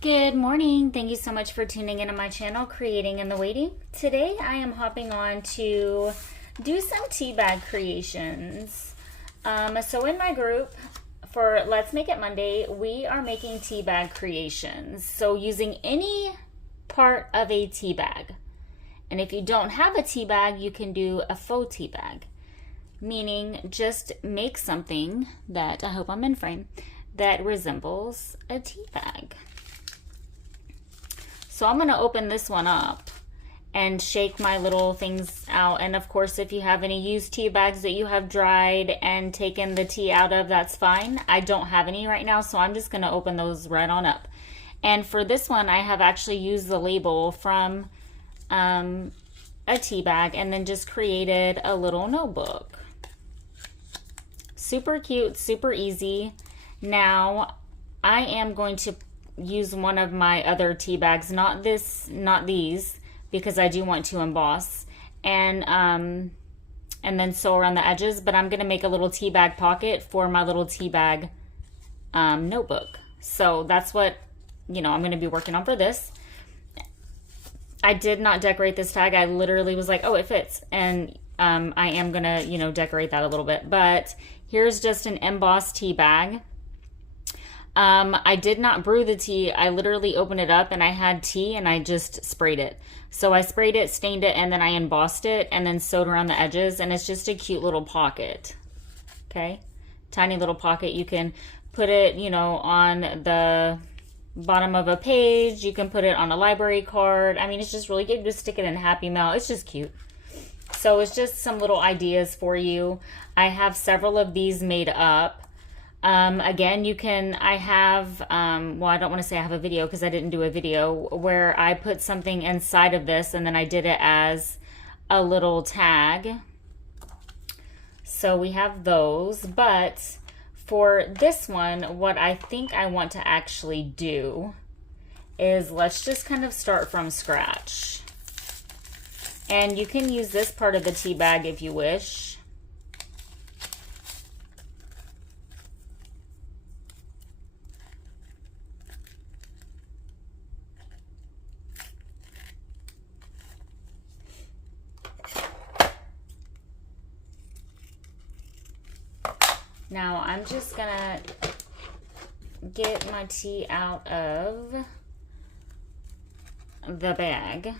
Good morning. Thank you so much for tuning into my channel, Creating in the Waiting. Today I am hopping on to do some tea bag creations. So in my group for Let's Make It Monday, we are making tea bag creations. So using any part of a tea bag. And if you don't have a tea bag, you can do a faux tea bag. Meaning just make something that, I hope I'm in frame, that resembles a tea bag. So I'm going to open this one up and shake my little things out. And of course, if you have any used tea bags that you have dried and taken the tea out of, that's fine. I don't have any right now, so I'm just going to open those right on up. And for this one, I have actually used the label from a tea bag and then just created a little notebook. Super cute, super easy. Now, I am going to use one of my other tea bags, not these, because I do want to emboss and then sew around the edges, but I'm going to make a little tea bag pocket for my little tea bag notebook. So that's what, I'm going to be working on for this. I did not decorate this tag. I literally was like, oh, it fits. And I am going to, decorate that a little bit. But here's just an embossed tea bag. I did not brew the tea. I literally opened it up and I had tea and I just sprayed it. So I sprayed it, stained it, and then I embossed it and then sewed around the edges, and it's just a cute little pocket. Okay? Tiny little pocket. You can put it, on the bottom of a page. You can put it on a library card. I mean, it's just really good. Just stick it in Happy Mail. It's just cute. So it's just some little ideas for you. I have several of these made up. Again, I have, well, I don't want to say I have a video because I didn't do a video where I put something inside of this and then I did it as a little tag. So we have those, but for this one, what I think I want to actually do is let's just kind of start from scratch. And you can use this part of the tea bag if you wish. Now I'm just gonna get my tea out of the bag.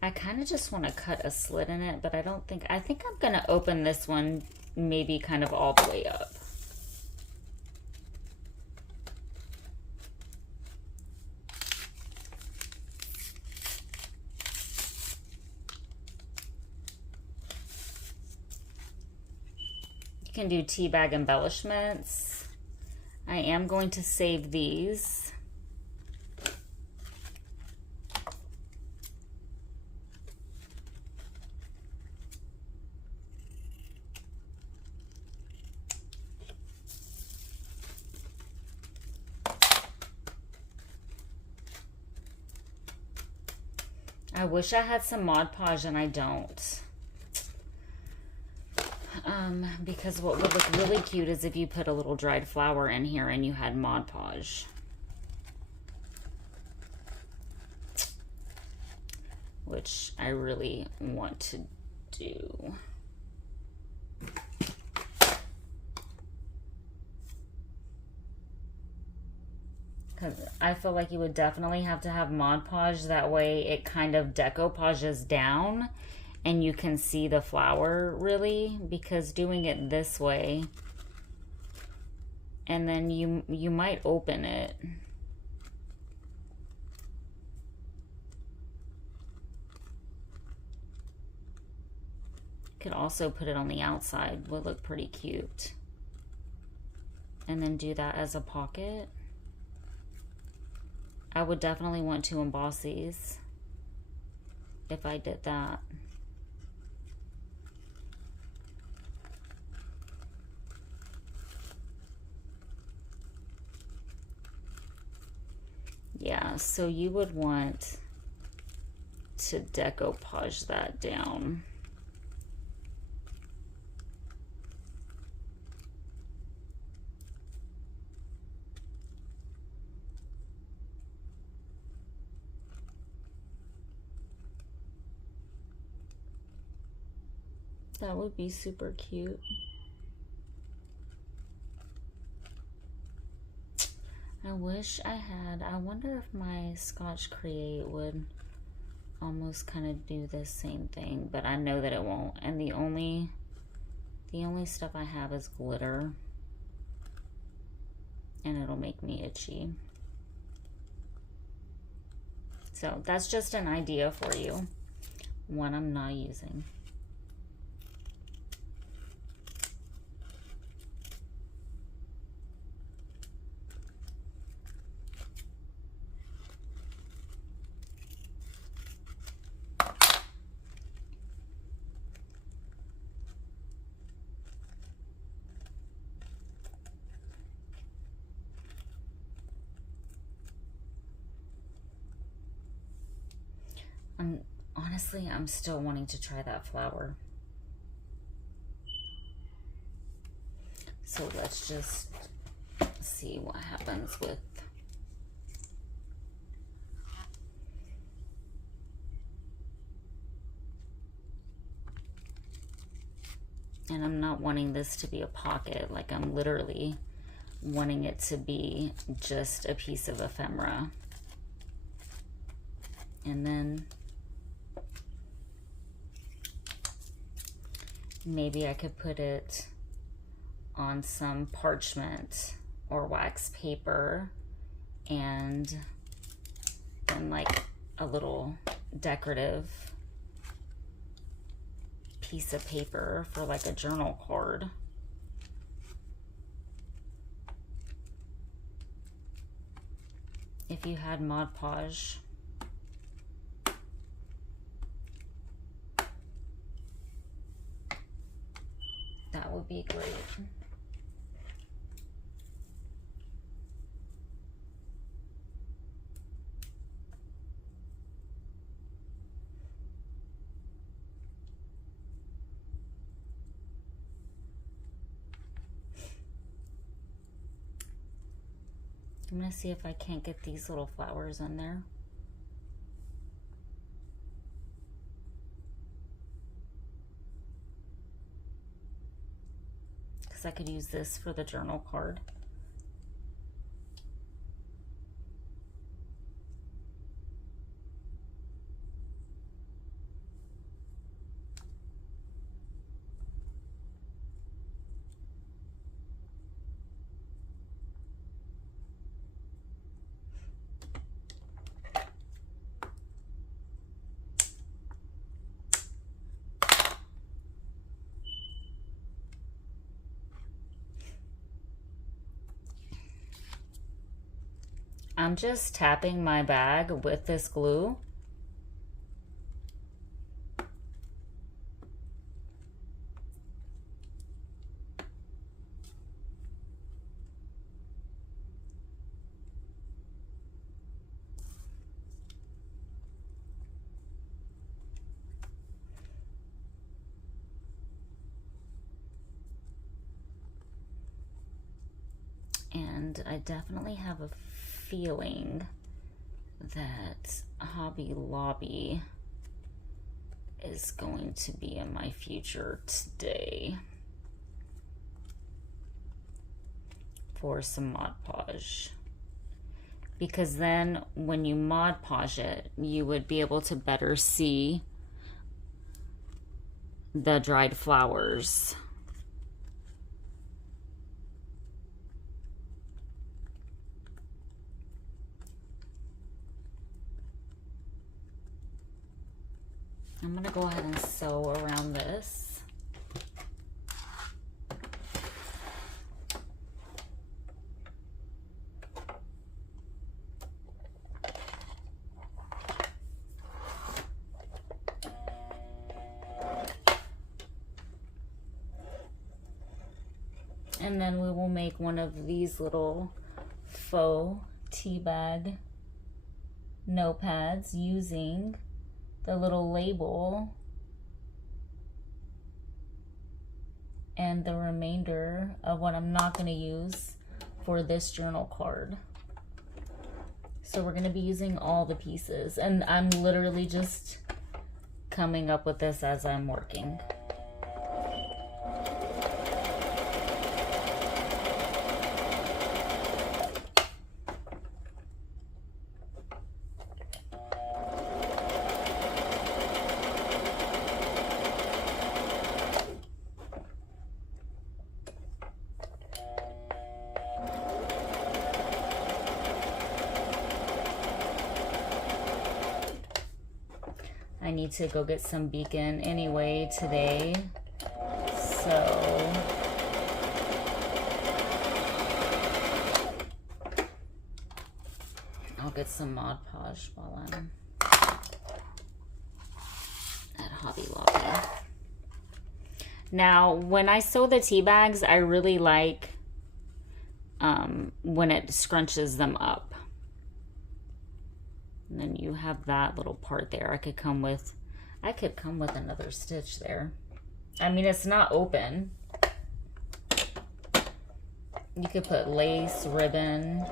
I kind of just want to cut a slit in it, but I think I'm gonna open this one maybe kind of all the way up. You can do tea bag embellishments. I am going to save these. I wish I had some Mod Podge and I don't. Because what would look really cute is if you put a little dried flower in here and you had Mod Podge. Which I really want to do. Because I feel like you would definitely have to have Mod Podge. That way it kind of decoupages down and you can see the flower really, because doing it this way and then you might open it. You could also put it on the outside, would look pretty cute. And then do that as a pocket. I would definitely want to emboss these if I did that. Yeah, so you would want to decoupage that down. That would be super cute. I wish I had, I wonder if my Scotch Create would almost kind of do the same thing, but I know that it won't. And the only stuff I have is glitter, and it'll make me itchy. So that's just an idea for you, one I'm not using. Honestly, I'm still wanting to try that flower. So let's just see what happens with. And I'm not wanting this to be a pocket, like I'm literally wanting it to be just a piece of ephemera. And then maybe I could put it on some parchment or wax paper, and then like a little decorative piece of paper for like a journal card. If you had Mod Podge, that would be great. I'm gonna see if I can't get these little flowers in there. I could use this for the journal card. I'm just tapping my bag with this glue. And I definitely have a feeling that Hobby Lobby is going to be in my future today for some Mod Podge, because then when you Mod Podge it, you would be able to better see the dried flowers. I'm gonna go ahead and sew around this. And then we will make one of these little faux tea bag notepads using the little label and the remainder of what I'm not going to use for this journal card. So we're going to be using all the pieces, and I'm literally just coming up with this as I'm working. need to go get some beacon anyway today. So I'll get some Mod Podge while I'm at Hobby Lobby. Now, when I sew the tea bags, I really like when it scrunches them up. And then you have that little part there. I could come with another stitch there. I mean, it's not open. You could put lace, ribbon.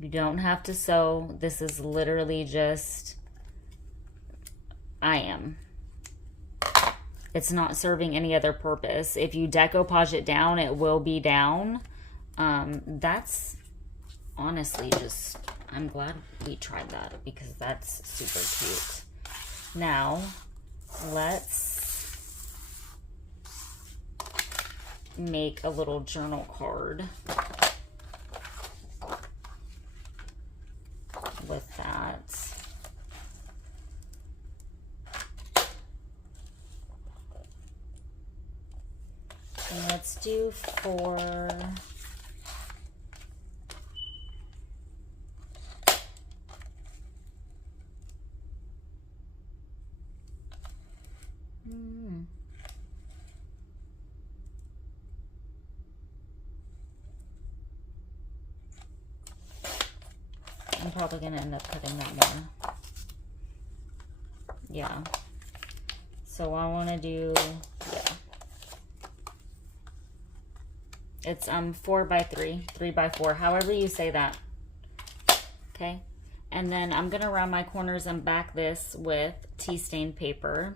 You don't have to sew. This is literally just, it's not serving any other purpose. If you decoupage it down, it will be down. That's honestly just, I'm glad we tried that because that's super cute. Now, let's make a little journal card with that. And let's do 4. I'm probably going to end up cutting that more. Yeah. So I want to do, yeah. It's 4 by 3, 3 by 4, however you say that. Okay. And then I'm going to round my corners and back this with tea stain paper.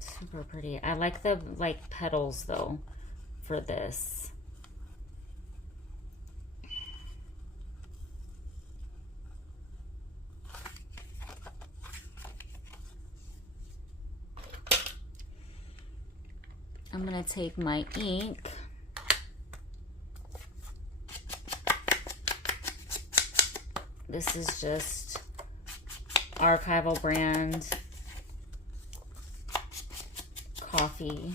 Super pretty. I like the petals though for this. I'm going to take my ink. This is just Archival brand coffee.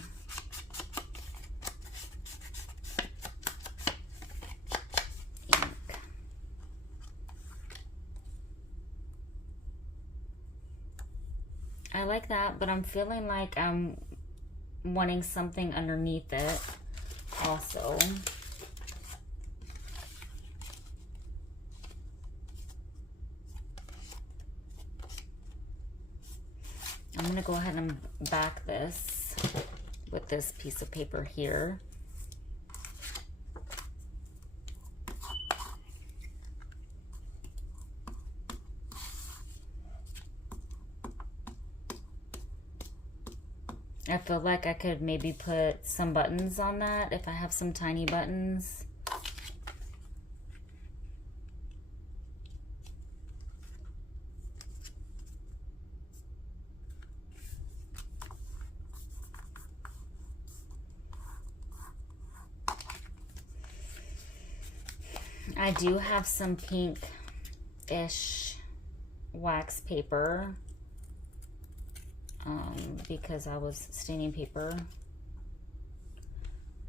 Ink. I like that, but I'm feeling like I'm wanting something underneath it also. I'm going to go ahead and back this with this piece of paper here. I feel like I could maybe put some buttons on that if I have some tiny buttons. I do have some pink-ish wax paper. Because I was staining paper.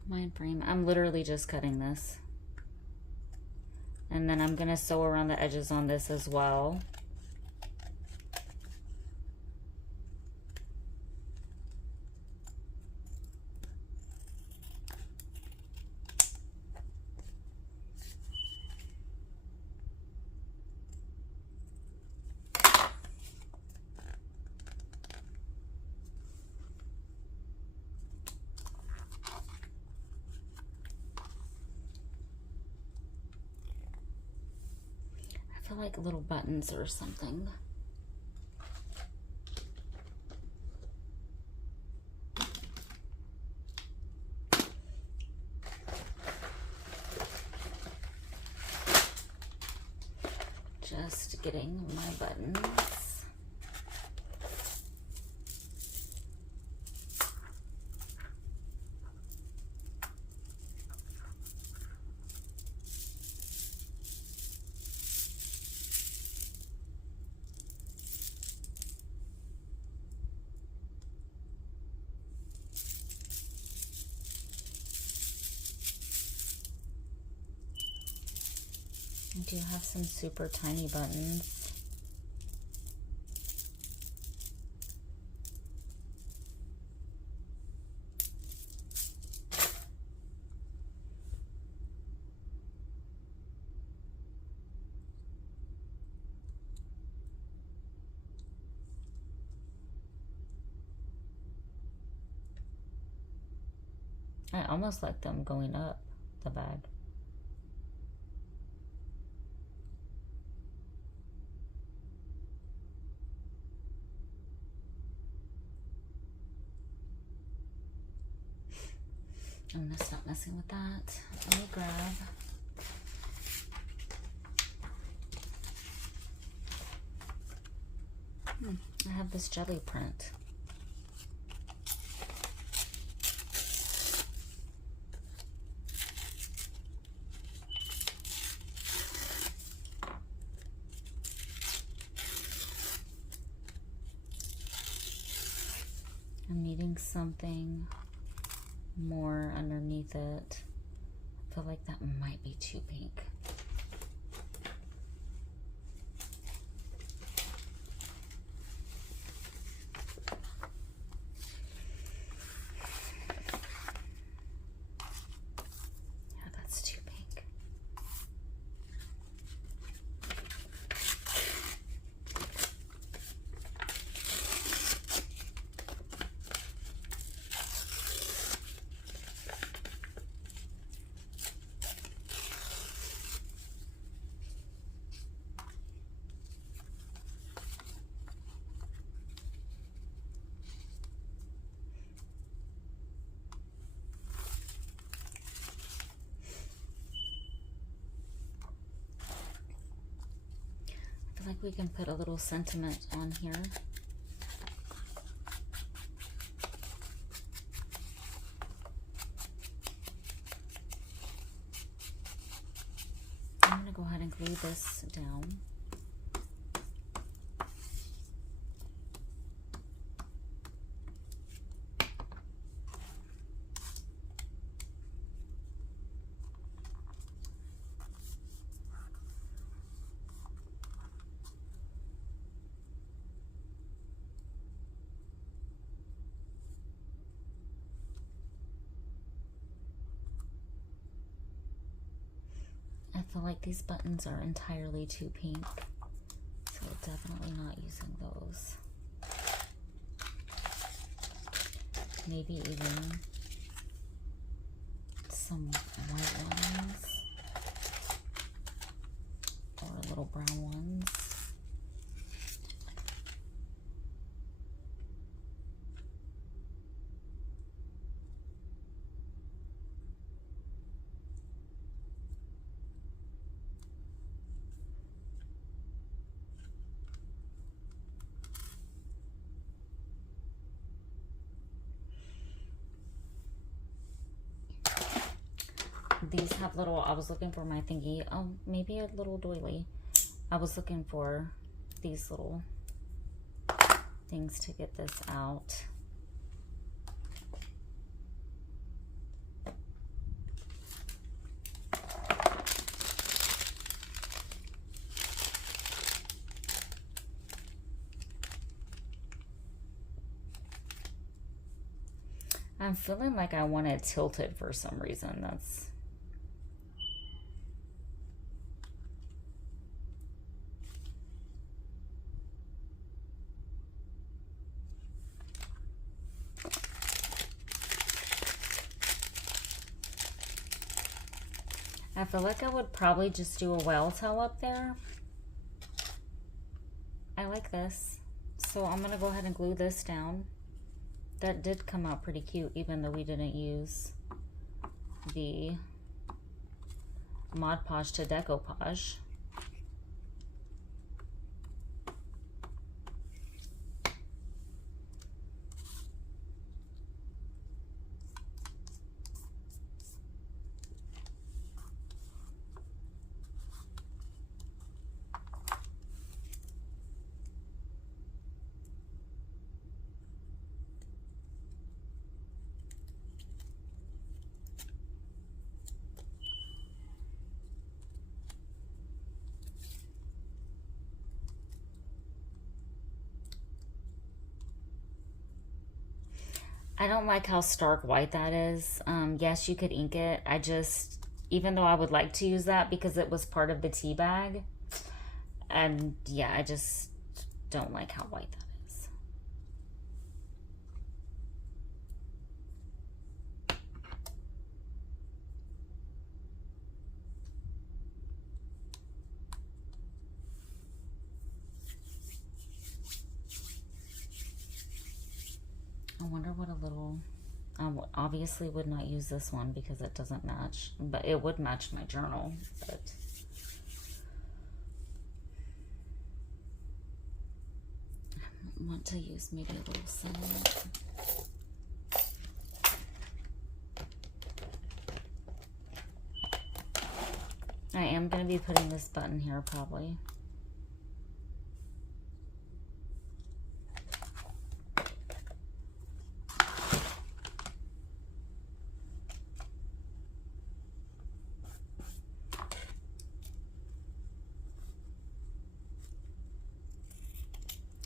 Mind frame. I'm literally just cutting this. And then I'm going to sew around the edges on this as well. I feel like little buttons or something. getting my buttons. I do have some super tiny buttons. I almost like them going up the bag. I'm gonna stop messing with that. Let me grab I have this jelly print. I'm needing something more underneath it. I feel like that might be too pink. Yeah, that's too pink. Like we can put a little sentiment on here. I'm going to go ahead and glue this down. I feel like these buttons are entirely too pink, so definitely not using those. Maybe even some white ones or little brown ones. These have little, I was looking for my thingy, oh, maybe a little doily. I was looking for these little things to get this out. I'm feeling like I want it tilted for some reason. That's I feel like I would probably just do a whale tail up there. I like this. So I'm going to go ahead and glue this down. That did come out pretty cute, even though we didn't use the Mod Podge to decoupage. I don't like how stark white that is. Yes, you could ink it. I just, even though I would like to use that because it was part of the tea bag, and yeah, I just don't like how white that is. I wonder what a little, I obviously would not use this one because it doesn't match, but it would match my journal, but I want to use maybe a little cement. I am going to be putting this button here probably.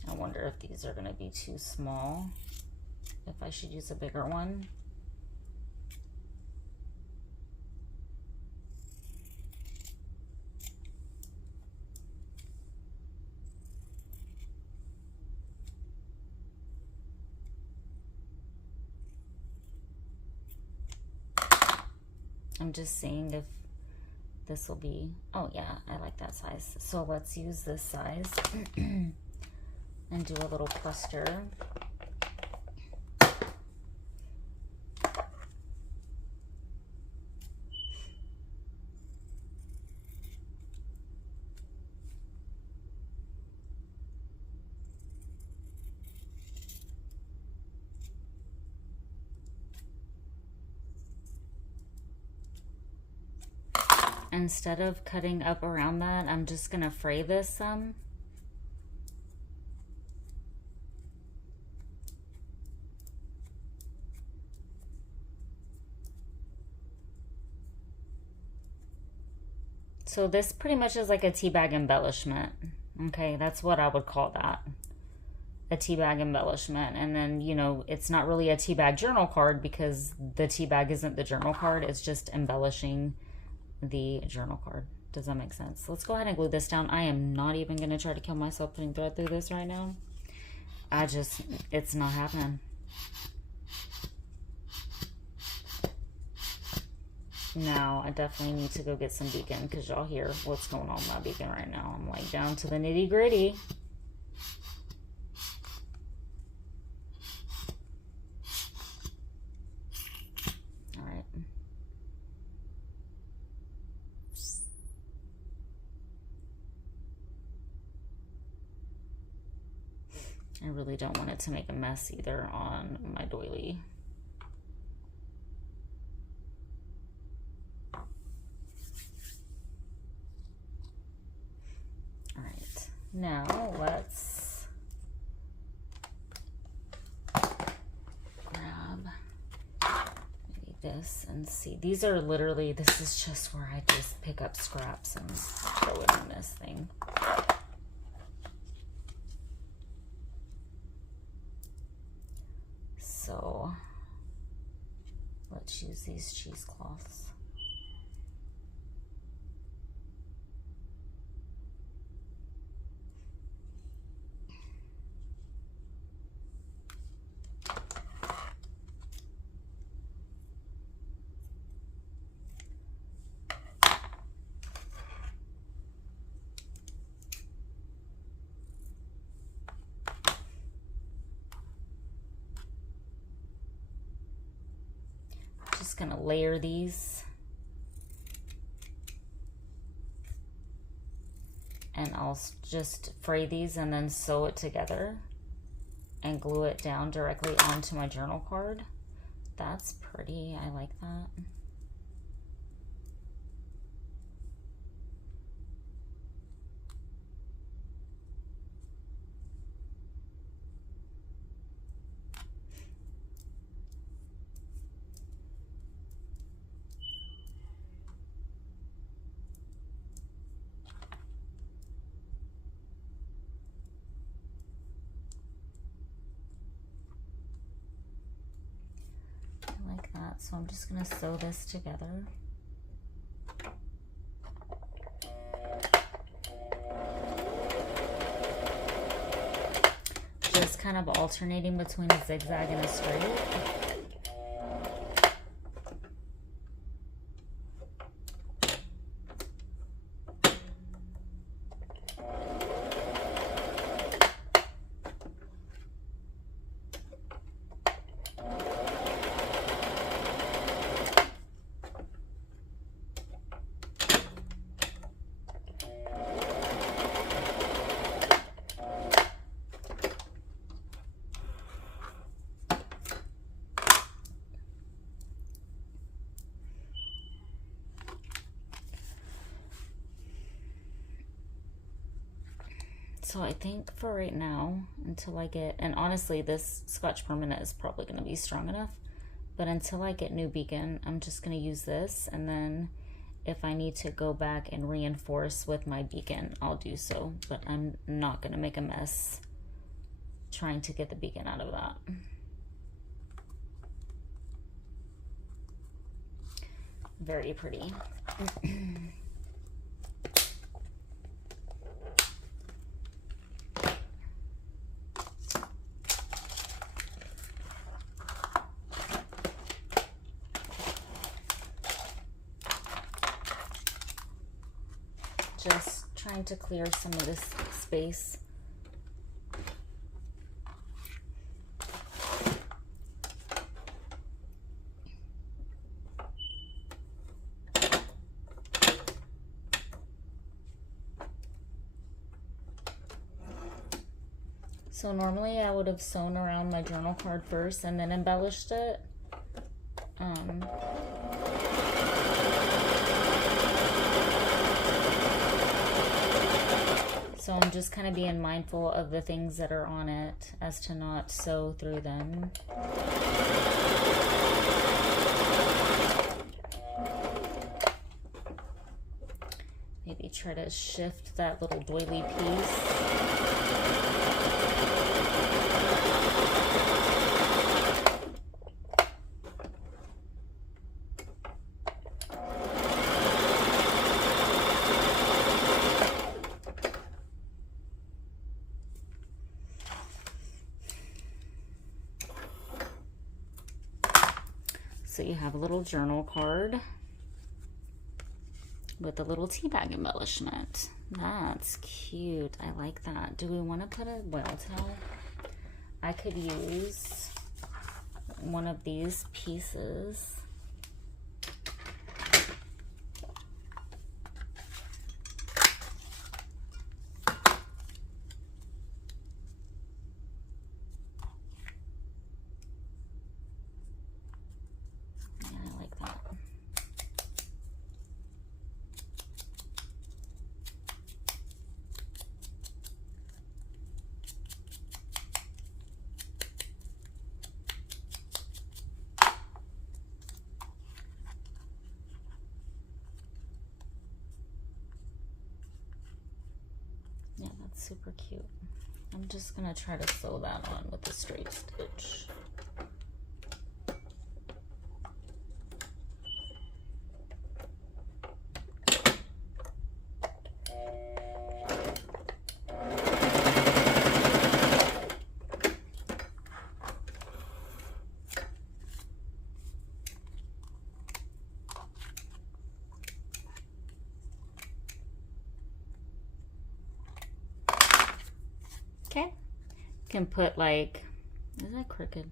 I wonder if these are going to be too small, if I should use a bigger one. I'm just seeing if this will be, oh yeah, I like that size. So let's use this size and do a little cluster. Instead of cutting up around that, I'm just gonna fray this some. So this pretty much is like a tea bag embellishment. Okay, that's what I would call that. A tea bag embellishment. And then, you know, it's not really a tea bag journal card because the tea bag isn't the journal card. It's just embellishing the journal card. Does that make sense? Let's go ahead and glue this down. I am not even going to try to kill myself putting thread through this right now. It's not happening. Now, I definitely need to go get some beacon because y'all hear what's going on with my beacon right now. I'm like down to the nitty gritty. All right. I really don't want it to make a mess either on my doily. All right, now let's grab maybe this and see. These are literally, this is just where I just pick up scraps and throw it in this thing. So let's use these cheesecloths. Just gonna layer these, and I'll just fray these and then sew it together and glue it down directly onto my journal card. That's pretty. I like that. So I'm just gonna sew this together. Just kind of alternating between a zigzag and a straight. So I think for right now, until I get, and honestly, this Scotch Permanent is probably going to be strong enough, but until I get new beacon, I'm just going to use this, and then if I need to go back and reinforce with my beacon, I'll do so, but I'm not going to make a mess trying to get the beacon out of that. Very pretty. Just trying to clear some of this space. So normally I would have sewn around my journal card first and then embellished it. So I'm just kind of being mindful of the things that are on it as to not sew through them. Maybe try to shift that little doily piece. So you have a little journal card with a little tea bag embellishment. That's cute. I like that. Do we want to put a whale tail? I could use one of these pieces. Yeah, that's super cute. I'm just gonna try to sew that on with a straight stitch. Okay, can put like, is that crooked?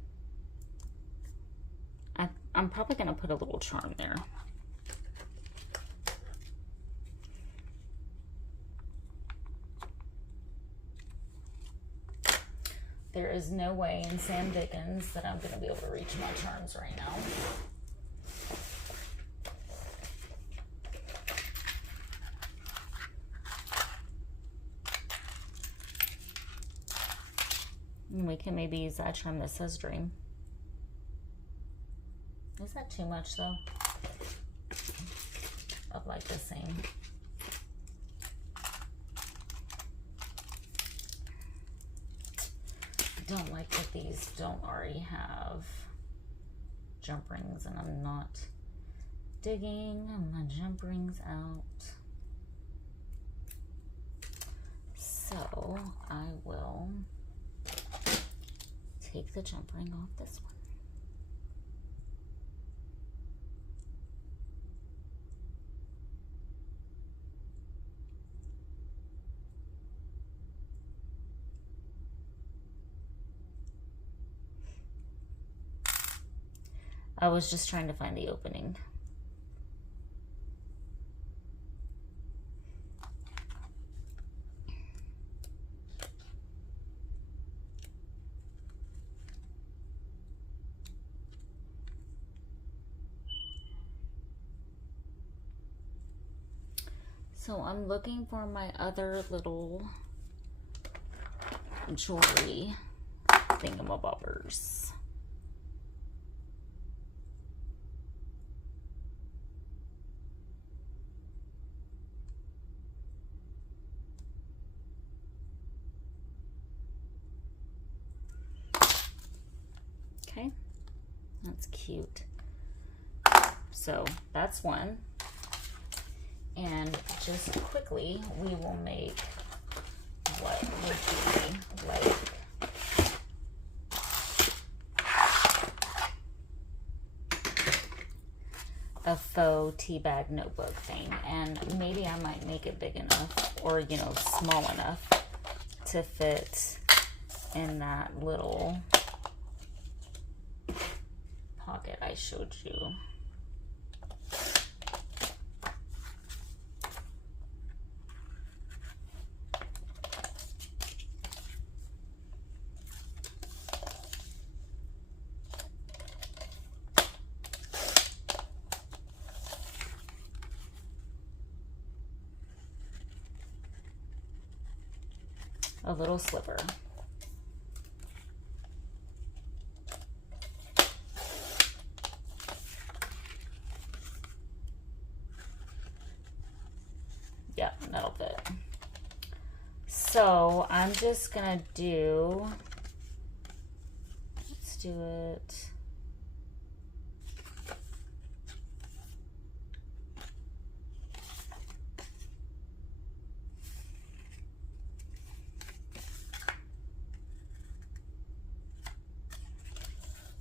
I'm probably gonna put a little charm there. There is no way in Sam Dickens that I'm gonna be able to reach my charms right now. We can maybe use that charm that says dream. Is that too much though? I'd like the same. I don't like that these don't already have jump rings and I'm not digging my jump rings out. So I will take the jump ring off this one. I was just trying to find the opening. So I'm looking for my other little jewelry thingamabobbers. Okay, that's cute. So that's one. And just quickly, we will make what would be like a faux tea bag notebook thing. And maybe I might make it big enough or, you know, small enough to fit in that little pocket I showed you. A little slipper. Yeah, that'll fit. So I'm just gonna do, let's do it.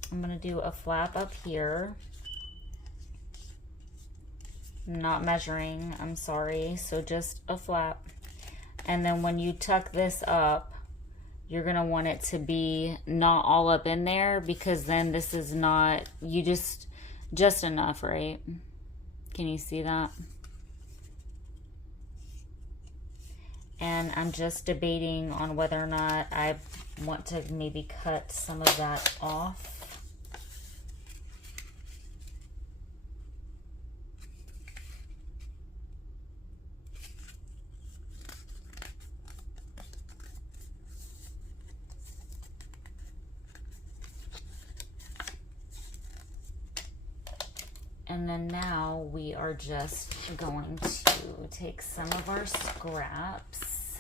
I'm going to do a flap up here. I'm not measuring, I'm sorry. So just a flap. And then when you tuck this up, you're going to want it to be not all up in there, because then this is not, you just enough, right? Can you see that? And I'm just debating on whether or not I want to maybe cut some of that off. And then now we are just going to take some of our scraps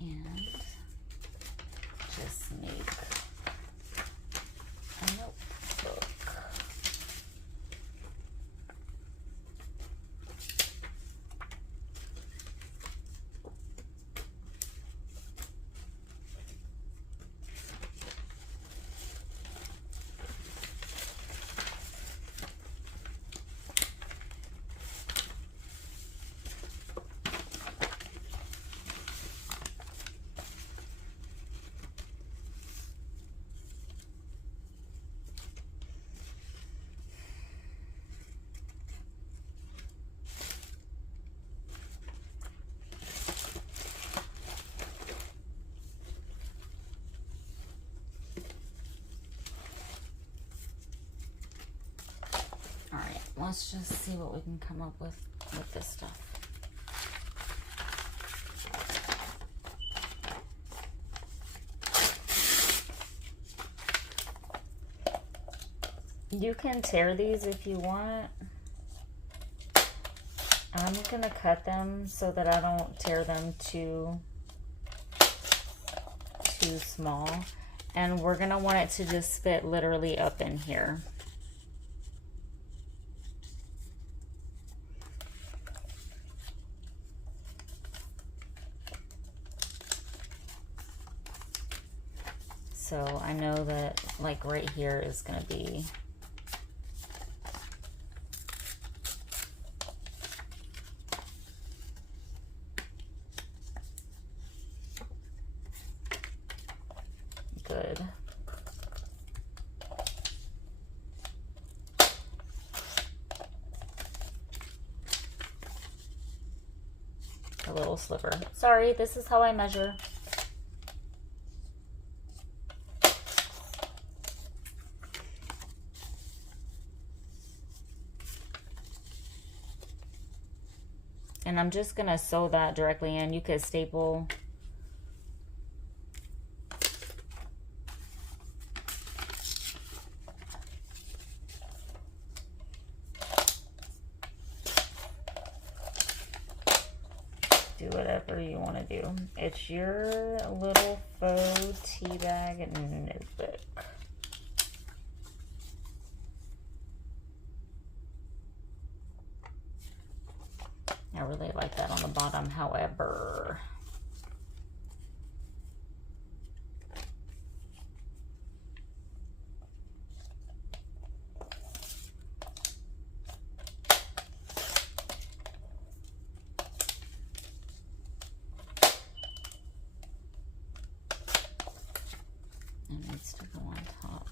and just make a notebook. Let's just see what we can come up with this stuff. You can tear these if you want. I'm gonna cut them so that I don't tear them too too small. And we're gonna want it to just fit literally up in here. So I know that like right here is gonna be good. A little slipper. Sorry, this is how I measure. And I'm just gonna sew that directly in. You could staple. Do whatever you want to do. It's your little faux tea bag notebook. I really like that on the bottom, however. It needs to go on top.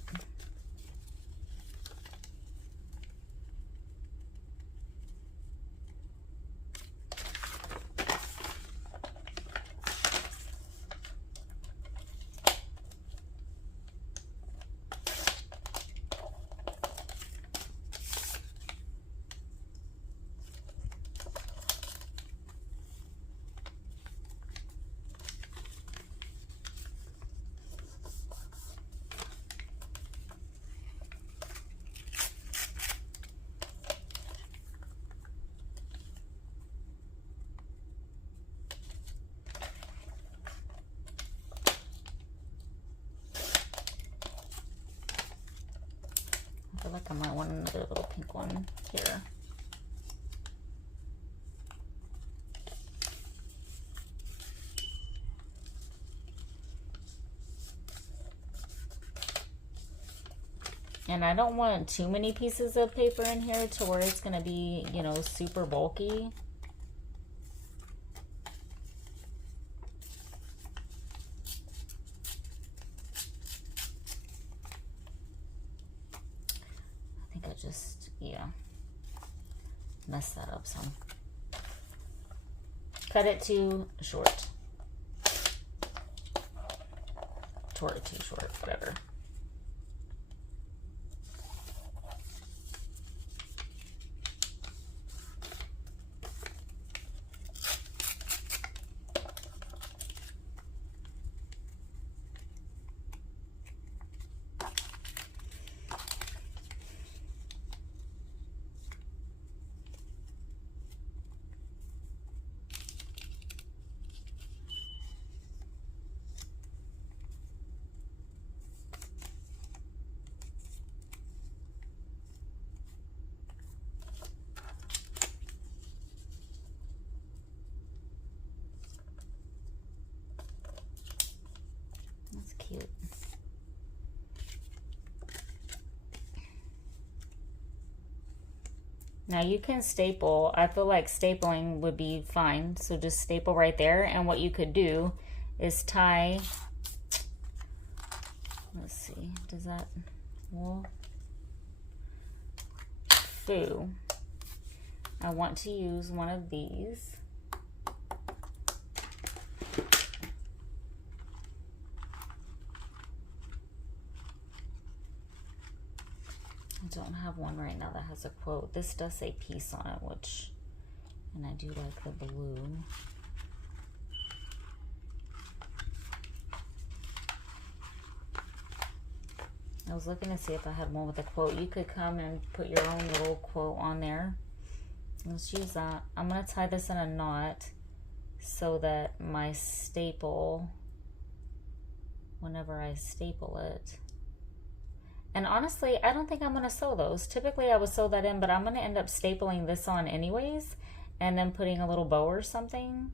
I feel like I might want another little pink one here. And I don't want too many pieces of paper in here to where it's going to be, you know, super bulky. Just, yeah, mess that up some. Cut it too short. Tore it too short, whatever. That's cute. Now you can staple. I feel like stapling would be fine. So just staple right there. And what you could do is tie, let's see, does that, well, faux. I want to use one of these. I don't have one right now that has a quote. This does say peace on it, which, and I do like the blue. I was looking to see if I had one with a quote. You could come and put your own little quote on there. Let's use that. I'm going to tie this in a knot so that my staple whenever I staple it. And honestly, I don't think I'm going to sew those. Typically I would sew that in, but I'm going to end up stapling this on anyways and then putting a little bow or something.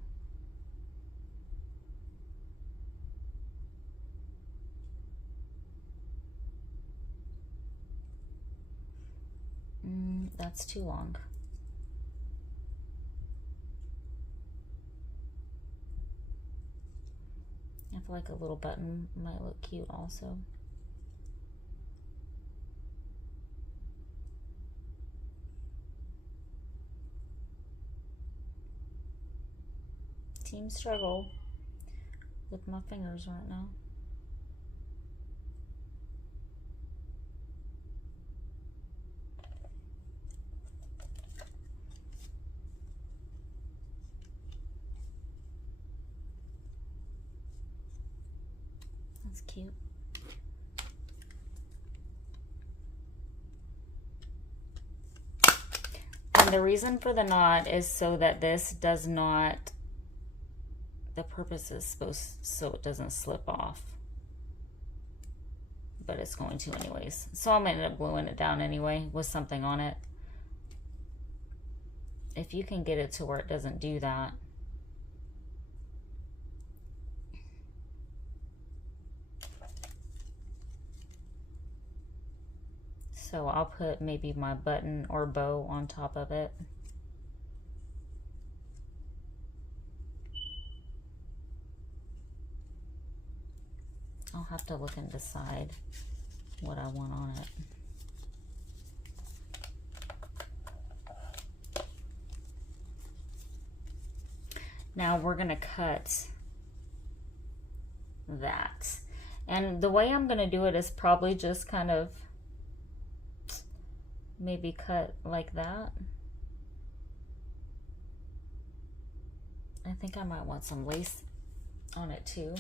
That's too long. I feel like a little button might look cute also. Team struggle with my fingers right now. That's cute. And the reason for the knot is so that this does not, the purpose is supposed so it doesn't slip off. But it's going to anyways. So I'm going to end up gluing it down anyway with something on it. If you can get it to where it doesn't do that. So I'll put maybe my button or bow on top of it. I'll have to look and decide what I want on it. Now we're going to cut that. And the way I'm going to do it is probably just kind of maybe cut like that. I think I might want some lace on it too.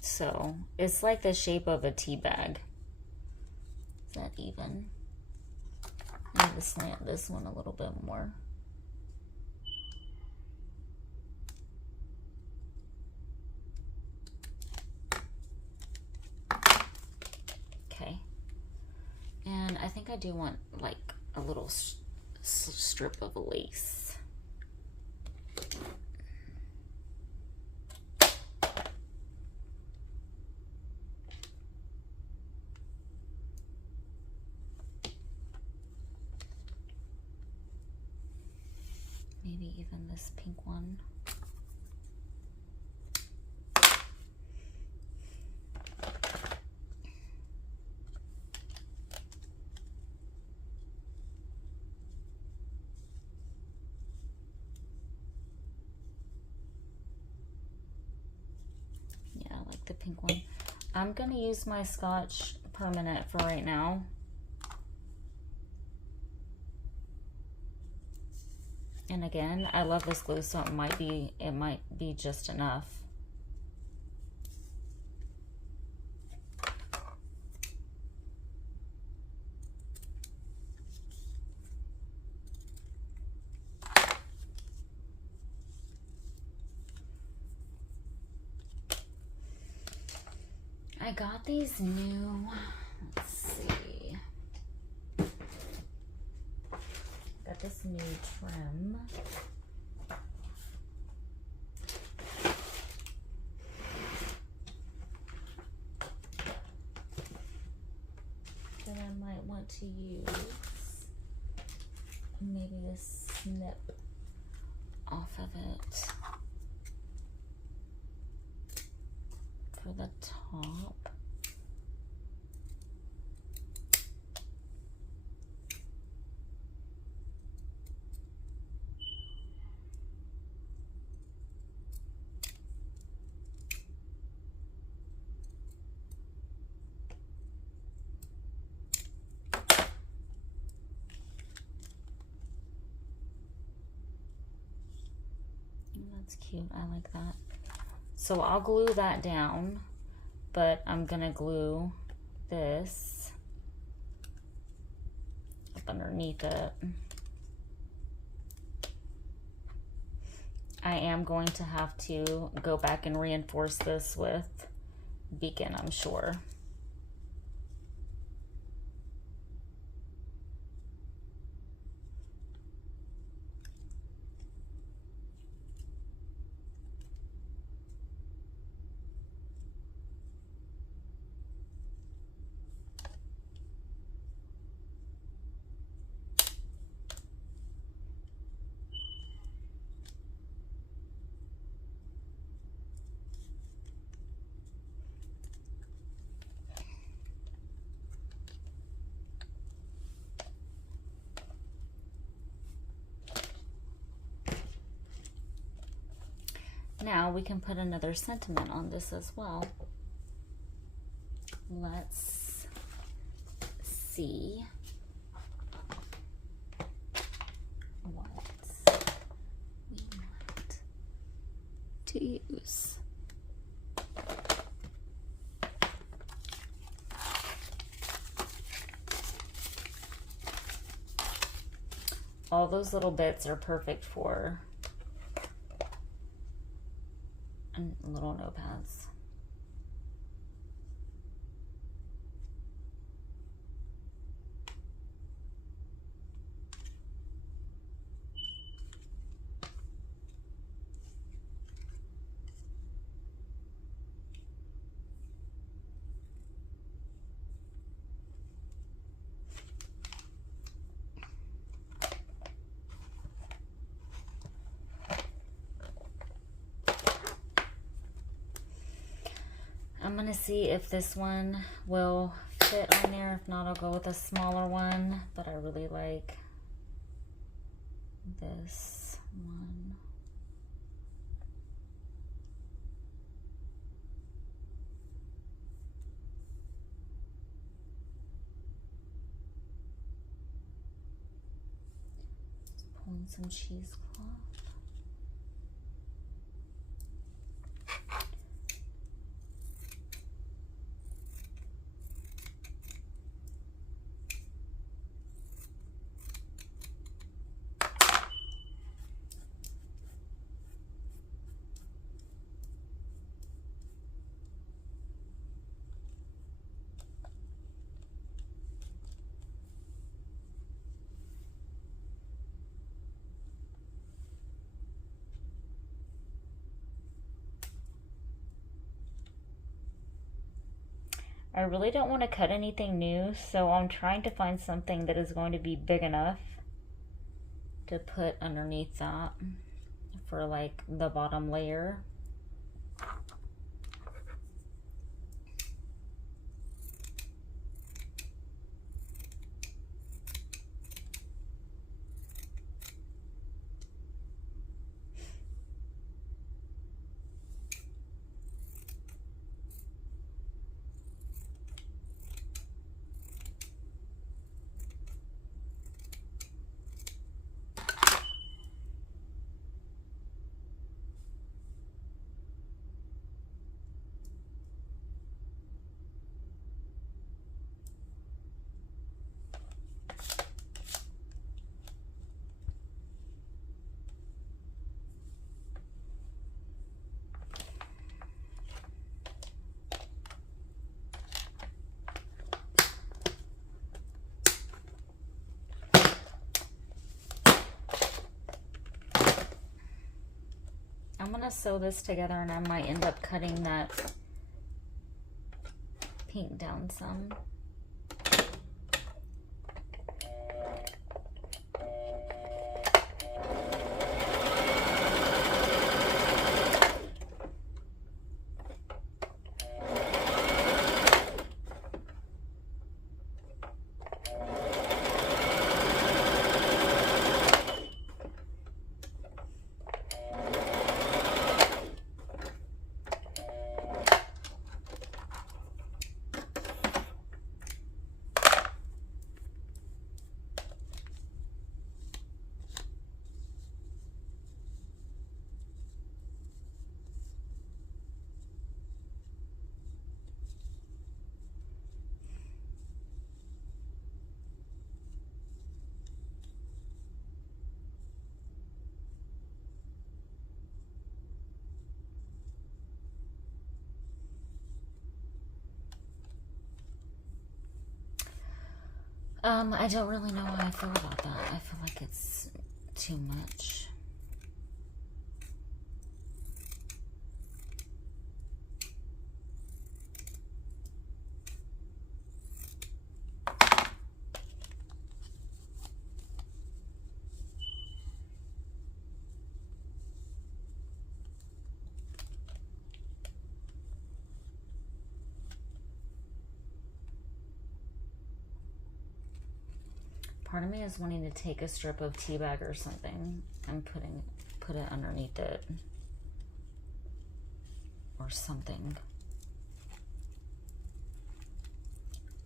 So it's like the shape of a tea bag. Is that even? I need to slant this one a little bit more. Okay. And I think I do want like a little strip of lace. Maybe even this pink one. Yeah, I like the pink one. I'm going to use my Scotch Permanent for right now. And again, I love this glue, so it might be just enough. I got these new, let's see. Got this new trim. That I might want to use. Maybe this snip off of it for the top. That's cute. I like that. So I'll glue that down, but I'm gonna glue this up underneath it. I am going to have to go back and reinforce this with Beacon, I'm sure. Now we can put another sentiment on this as well. Let's see what we want to use. All those little bits are perfect for little notepads. I'm gonna see if this one will fit on there. If not, I'll go with a smaller one, but I really like this one. Just pulling some cheesecloth. I really don't want to cut anything new, so I'm trying to find something that is going to be big enough to put underneath that for like the bottom layer. I'm gonna sew this together and I might end up cutting that pink down some. I don't really know how I feel about that. I feel like it's too much. Part of me is wanting to take a strip of tea bag or something and put it underneath it or something.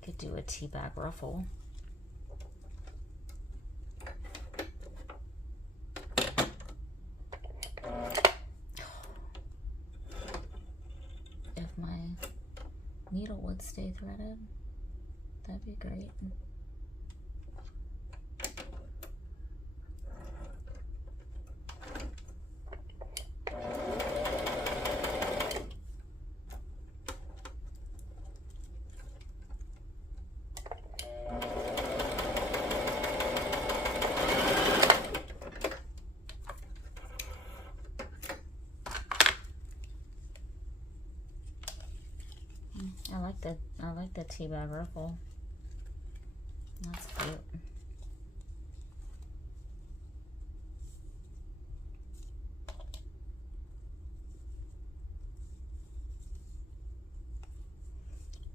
Could do a tea bag ruffle. If my needle would stay threaded, that'd be great. I like the tea bag ruffle. That's cute.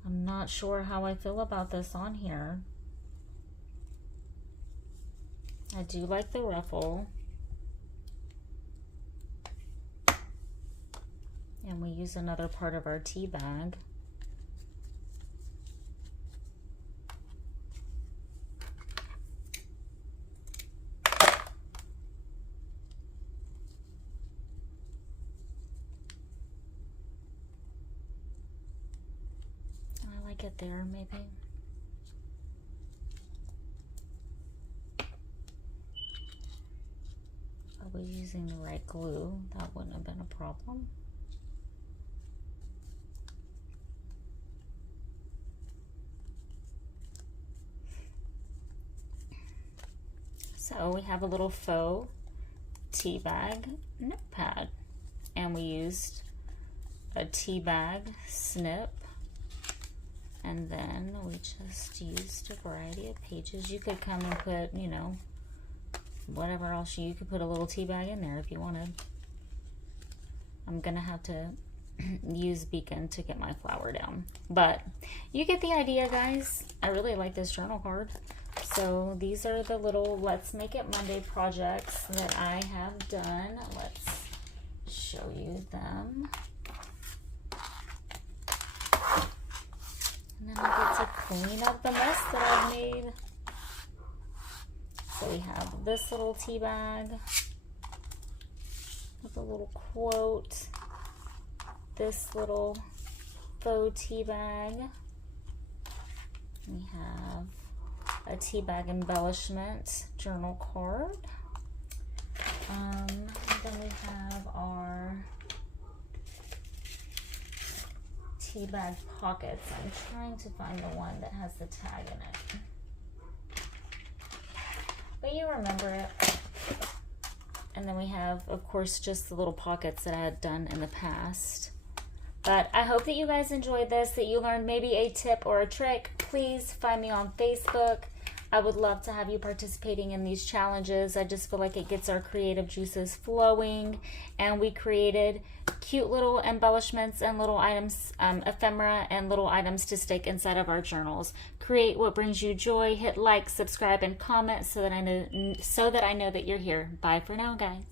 I'm not sure how I feel about this on here. I do like the ruffle. And we use another part of our tea bag. It there maybe. Are we using the right glue? That wouldn't have been a problem. So we have a little faux tea bag notepad, and we used a tea bag snip. And then we just used a variety of pages. You could come and put, you know, whatever else. You could put a little tea bag in there if you wanted. I'm going to have to use Beacon to get my flower down. But you get the idea, guys. I really like this journal card. So these are the little Let's Make It Monday projects that I have done. Let's show you them. And then I get to clean up the mess that I've made. So we have this little tea bag with a little quote. This little faux tea bag. We have a tea bag embellishment journal card. And then we have our tea bag pockets. I'm trying to find the one that has the tag in it. But you remember it. And then we have, of course, just the little pockets that I had done in the past. But I hope that you guys enjoyed this, that you learned maybe a tip or a trick. Please find me on Facebook. I would love to have you participating in these challenges. I just feel like it gets our creative juices flowing. And we created cute little embellishments and little items, ephemera and little items to stick inside of our journals. Create what brings you joy. Hit like, subscribe, and comment so that I know that you're here. Bye for now, guys.